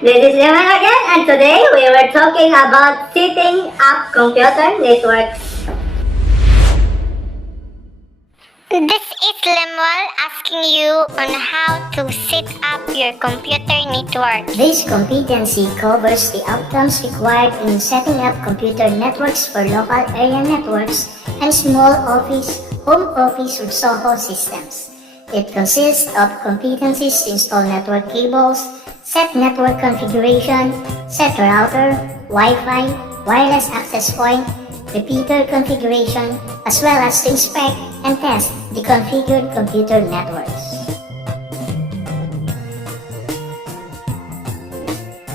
This is Leman again, and today we were talking about setting up computer networks. This is Lemuel asking you on how to set up your computer network. This competency covers the outcomes required in setting up computer networks for local area networks and small office, home office or SOHO systems. It consists of competencies to install network cables, set network configuration, set router, Wi-Fi, wireless access point, repeater configuration, as well as to inspect and test the configured computer networks.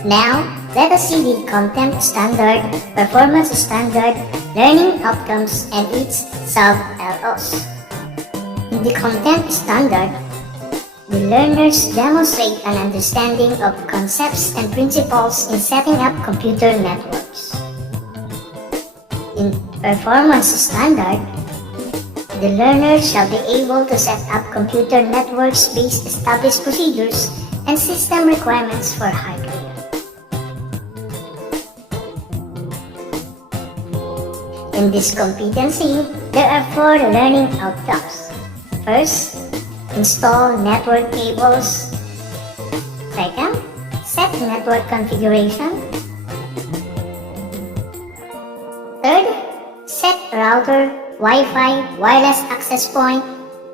Now, let us see the content standard, performance standard, learning outcomes, and its sub-LOs. In the content standard, the learners demonstrate an understanding of concepts and principles in setting up computer networks. In performance standard, the learners shall be able to set up computer networks based established procedures and system requirements for hardware. In this competency, there are 4 learning outcomes. First, install network cables. Second, set network configuration. Third, set router, Wi-Fi, wireless access point,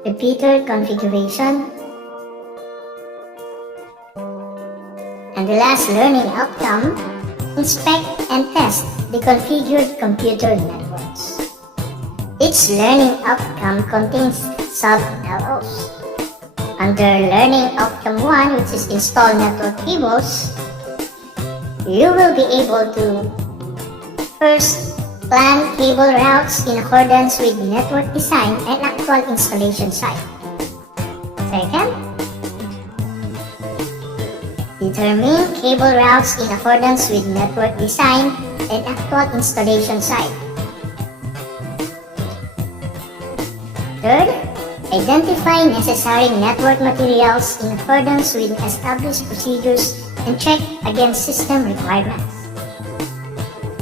repeater configuration. And the last learning outcome, inspect and test the configured computer networks. Each learning outcome contains sub-LOs. Under learning outcome 1, which is install network cables, you will be able to first, plan cable routes in accordance with network design and actual installation site. Second, determine cable routes in accordance with network design and actual installation site. Third, identify necessary network materials in accordance with established procedures and check against system requirements.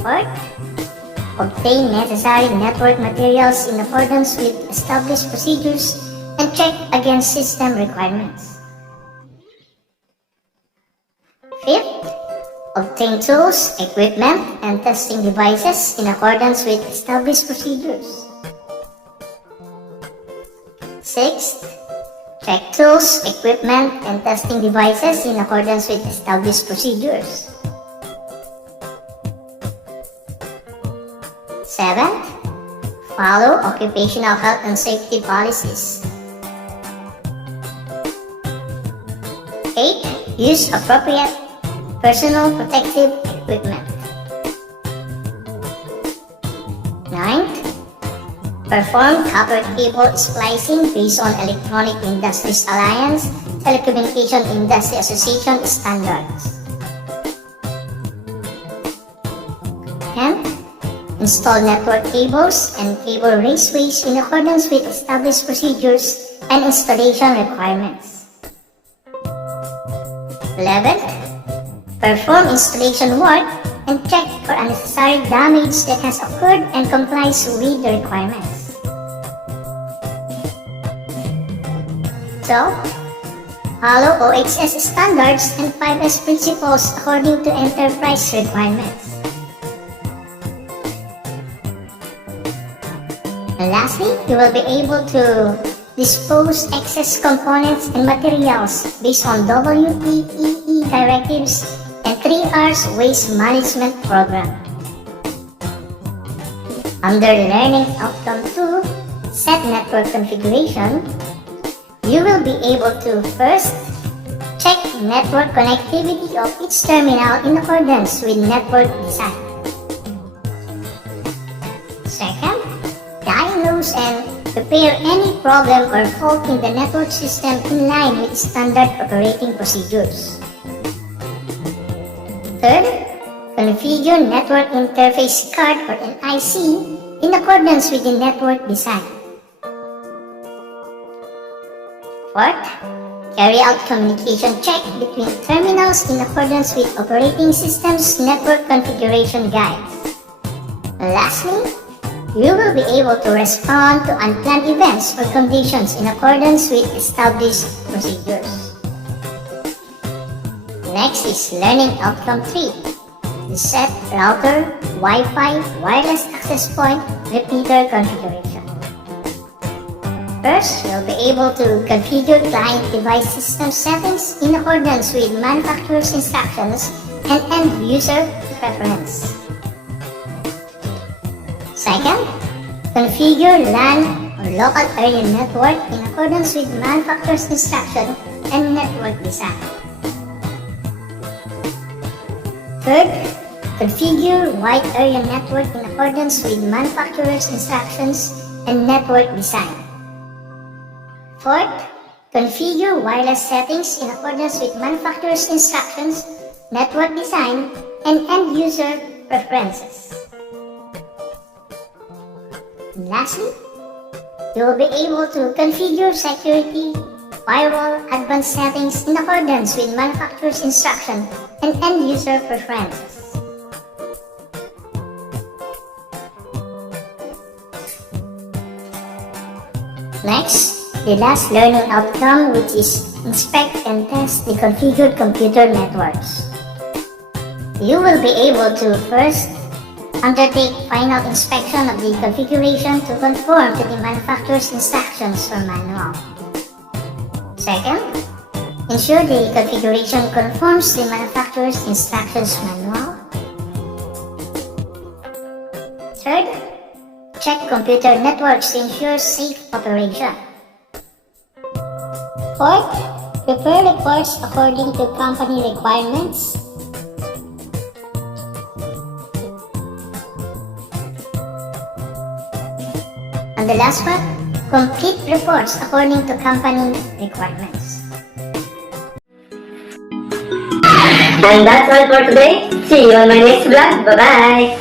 Fourth, obtain necessary network materials in accordance with established procedures and check against system requirements. Fifth, obtain tools, equipment, and testing devices in accordance with established procedures. Sixth, check tools, equipment, and testing devices in accordance with established procedures. Seventh, follow occupational health and safety policies. Eighth, use appropriate personal protective equipment. Ninth, perform copper cable splicing based on Electronic Industries Alliance Telecommunication Industry Association standards. 10th, install network cables and cable raceways in accordance with established procedures and installation requirements. 11th, perform installation work and check for unnecessary damage that has occurred and complies with the requirements. So, follow OHS standards and 5S principles according to enterprise requirements. And lastly, you will be able to dispose excess components and materials based on WTEE directives and 3R's Waste Management Program. Under Learning Outcome 2, Set Network Configuration, you will be able to first, check network connectivity of each terminal in accordance with network design. Second, diagnose and repair any problem or fault in the network system in line with standard operating procedures. Third, configure network interface card or NIC in accordance with the network design. Fourth, Carry out communication check between terminals in accordance with operating system's network configuration guide. And lastly, you will be able to respond to unplanned events or conditions in accordance with established procedures. Next is Learning Outcome 3. The set router, Wi-Fi, wireless access point, repeater configuration. First, you'll be able to configure client device system settings in accordance with manufacturer's instructions and end-user preference. Second, configure LAN or local area network in accordance with manufacturer's instruction and network design. Third, configure wide area network in accordance with manufacturer's instructions and network design. Fourth, configure wireless settings in accordance with manufacturer's instructions, network design, and end-user preferences. And lastly, you will be able to configure security, firewall, advanced settings in accordance with manufacturer's instruction and end-user preferences. Next, the last learning outcome, which is inspect and test the configured computer networks. You will be able to first undertake final inspection of the configuration to conform to the manufacturer's instructions or manual. Second, ensure the configuration conforms to the manufacturer's instructions manual. Third, check computer networks to ensure safe operation. Fourth, prepare reports according to company requirements. And the last one, complete reports according to company requirements. And that's all for today. See you on my next vlog. Bye-bye.